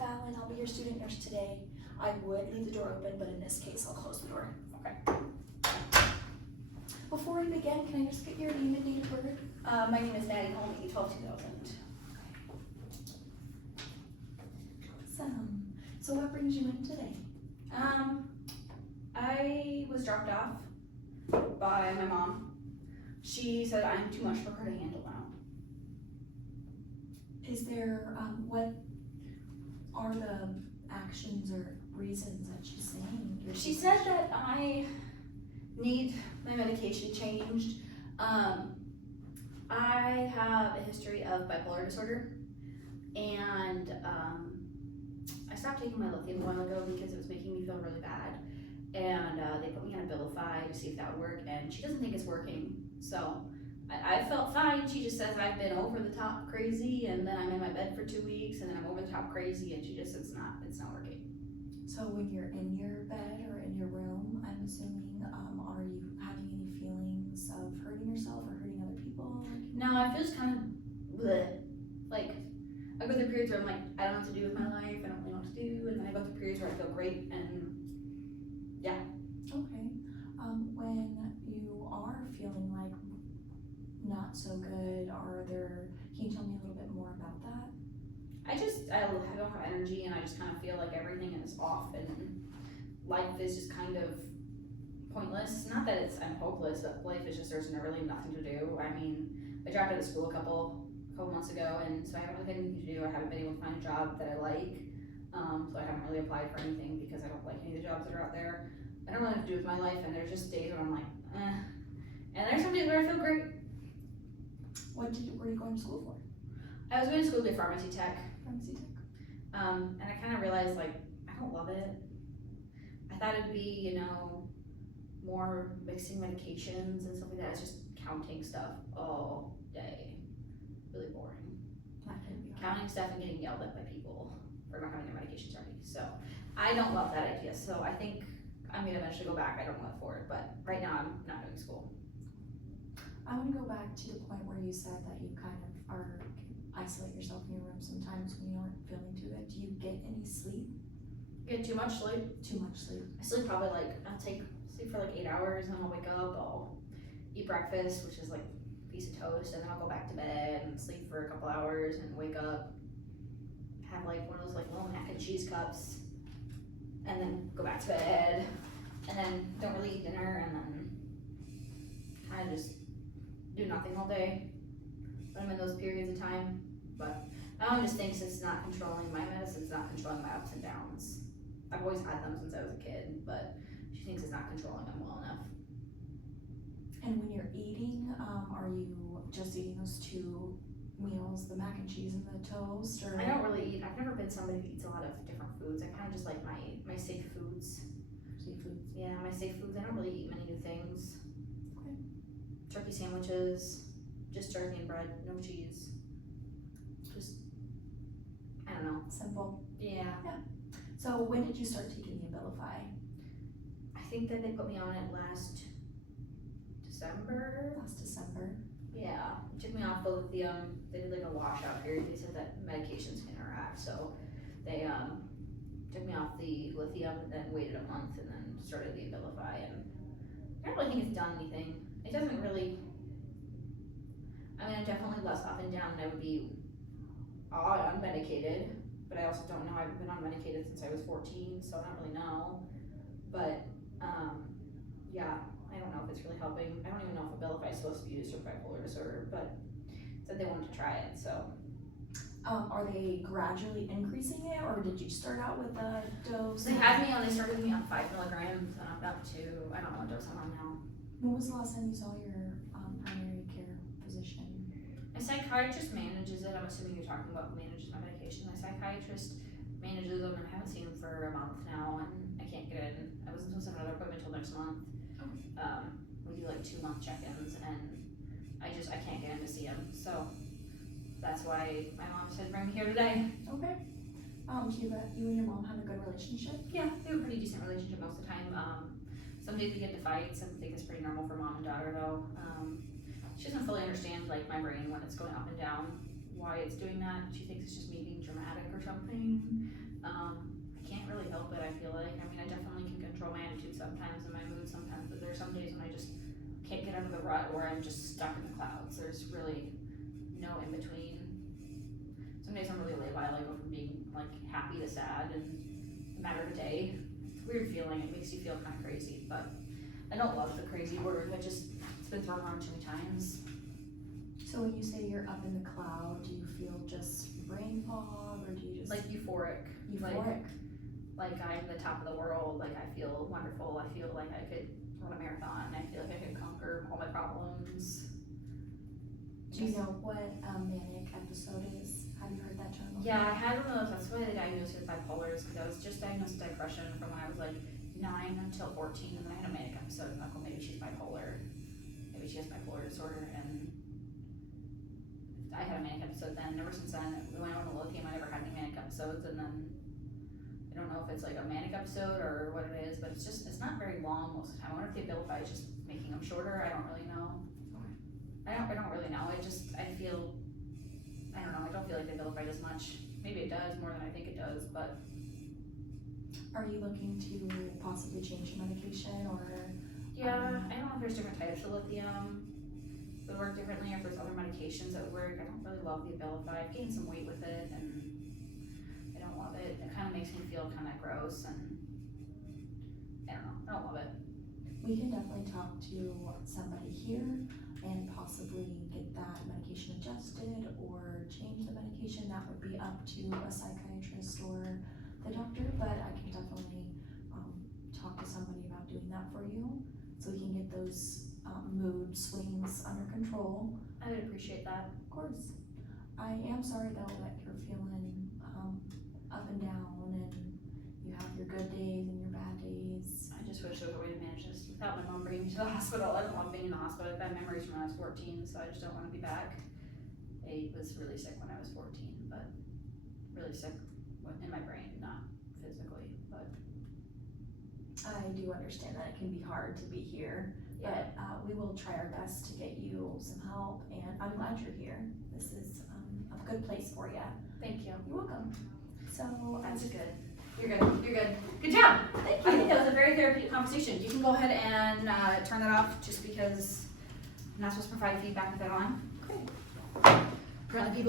Fallon. I'll be your student nurse today. I would leave the door open, but in this case, I'll close the door. Okay. Before we begin, can I just get your name and date of birth? My name is Maddie Holme, 12-2000. Awesome. So what brings you in today? I was dropped off by my mom. She said I'm too much for her to handle now. Is there, what are the actions or reasons that she's saying? She said that I need my medication changed. I have a history of bipolar disorder, and I stopped taking my lithium a while ago because it was making me feel really bad. And they put me on Abilify to see if that would work, and she doesn't think it's working. So I felt fine. She just says I've been over the top crazy, and then I'm in my bed for 2 weeks, and then I'm over the top crazy, and she just says it's not working. So when you're in your bed or in your room, I'm assuming, are you having any feelings of hurting yourself or hurting other people? No, I feel just kind of bleh. Like I go through periods where I'm like, I don't know what to do with my life, I don't really know what to do, and then I go through periods where I feel great, and yeah. Okay. When you are feeling like not so good, can you tell me a little bit more about that? I don't have energy, and I just kind of feel like everything is off, and life is just kind of pointless. Not that I'm hopeless, but life is just, there's really nothing to do. I mean, I dropped out of school a couple months ago, and so I haven't really had anything to do. I haven't been able to find a job that I like, so I haven't really applied for anything because I don't like any of the jobs that are out there. I don't really know what to do with my life, and there's just days where I'm like, eh. And there's some days where I feel great. What were you going to school for? I was going to school to do pharmacy tech. Pharmacy tech. And I kind of realized, like, I don't love it. I thought it'd be, more mixing medications and stuff like that. It's just counting stuff all day. Really boring. That can be hard. Counting stuff and getting yelled at by people for not having their medications ready. So I don't love that idea. So I think I'm gonna eventually go back. I don't want for it, but right now I'm not doing school. I want to go back to the point where you said that you kind of isolate yourself in your room sometimes when you aren't feeling too good. Do you get any sleep? Get too much sleep. Too much sleep. I sleep probably I'll sleep for like 8 hours, and then I'll wake up, I'll eat breakfast, which is like a piece of toast, and then I'll go back to bed and sleep for a couple hours and wake up, have like one of those like little mac and cheese cups, and then go back to bed, and then don't really eat dinner, and then kind of just do nothing all day when I'm in those periods of time. But my mom just thinks it's not controlling my medicine's not controlling my ups and downs. I've always had them since I was a kid, but she thinks it's not controlling them well enough. And when you're eating, are you just eating those 2 meals, the mac and cheese and the toast? Or I don't really eat. I've never been somebody who eats a lot of different foods. I kind of just like my safe foods. seafood? Yeah, my safe foods. I don't really eat many new things. Okay. Turkey sandwiches, just turkey and bread, no cheese. Just, I don't know. Simple. Yeah. So when did you start taking the Abilify? I think that they put me on it last December. Last December. Yeah, they took me off the lithium. They did like a washout period. They said that medications can interact, so they took me off the lithium and then waited a month and then started the Abilify. And I don't really think it's done anything. It doesn't really. I mean, I'm definitely less up and down than I would be unmedicated, but I also don't know. I haven't been unmedicated since I was 14, so I don't really know. But yeah, I don't know if it's really helping. I don't even know if Abilify is supposed to be used for bipolar disorder, but said they wanted to try it, so. Are they gradually increasing it, or did you start out with a dose? They started me on 5 milligrams, and I'm up to, I don't know what dose I'm on now. When was the last time you saw your primary care physician? My psychiatrist manages it. I'm assuming you're talking about who manages my medication. My psychiatrist manages them, and I haven't seen him for a month now, and I can't get in. I wasn't supposed to have another appointment until next month. We do like 2-month check-ins, and I can't get in to see him, so that's why my mom said bring me here today. Okay. You and your mom have a good relationship? Yeah, we have a pretty decent relationship most of the time. Some days we get into fights, and I think it's pretty normal for mom and daughter though. She doesn't fully understand like my brain when it's going up and down, why it's doing that. She thinks it's just me being dramatic or something. I can't really help it, I feel like. I mean, I definitely can control my attitude sometimes and my mood sometimes, but there's some days when I just can't get out of the rut or I'm just stuck in the clouds. There's really no in between. Some days I'm really lay-by, like go from being like happy to sad in a matter of a day. It's a weird feeling, it makes you feel kind of crazy, but I don't love the crazy word, it's been thrown around too many times. So when you say you're up in the cloud, do you feel just brain fog, or do you just Like euphoric. euphoric? Like I'm the top of the world, like I feel wonderful, I feel like I could run a marathon, I feel like I could conquer all my problems. Do you know what a manic episode is? Have you heard that term before? Yeah, I had one of those, that's why they diagnosed me with bipolar, is because I was just diagnosed with depression from when I was like 9 until 14, and then I had a manic episode, and I'm like, well, maybe she's bipolar, maybe she has bipolar disorder, and I had a manic episode then, and ever since then, when I went to lithium, I never had any manic episodes, and then I don't know if it's like a manic episode or what it is, but it's not very long most of the time. I wonder if the Abilify is just making them shorter, I don't really know. I don't really know, I don't feel like the Abilify does much. Maybe it does more than I think it does, but. Are you looking to possibly change your medication, or? Yeah, I don't know if there's different types of lithium that work differently, or if there's other medications that would work. I don't really love the Abilify. I've gained some weight with it, and I don't love it. It kind of makes me feel kind of gross, and I don't know, I don't love it. We can definitely talk to somebody here and possibly get that medication adjusted or change the medication. That would be up to a psychiatrist or the doctor, but I can definitely talk to somebody about doing that for you, so we can get those mood swings under control. I would appreciate that. Of course. I am sorry though that you're feeling up and down, and you have your good days and your bad days. I just wish there was a way to manage this without my mom bringing me to the hospital. I don't love being in the hospital. I've had memories from when I was 14, so I just don't want to be back. I was really sick when I was 14, but really sick in my brain, not physically, but. I do understand that it can be hard to be here, but we will try our best to get you some help, and I'm glad you're here. This is a good place for you. Thank you. You're welcome. So That's good. You're good. You're good. Good job. Thank I you. think that was a very therapeutic conversation. You can go ahead and turn that off, just because I'm not supposed to provide feedback with that on. Okay. Apparently people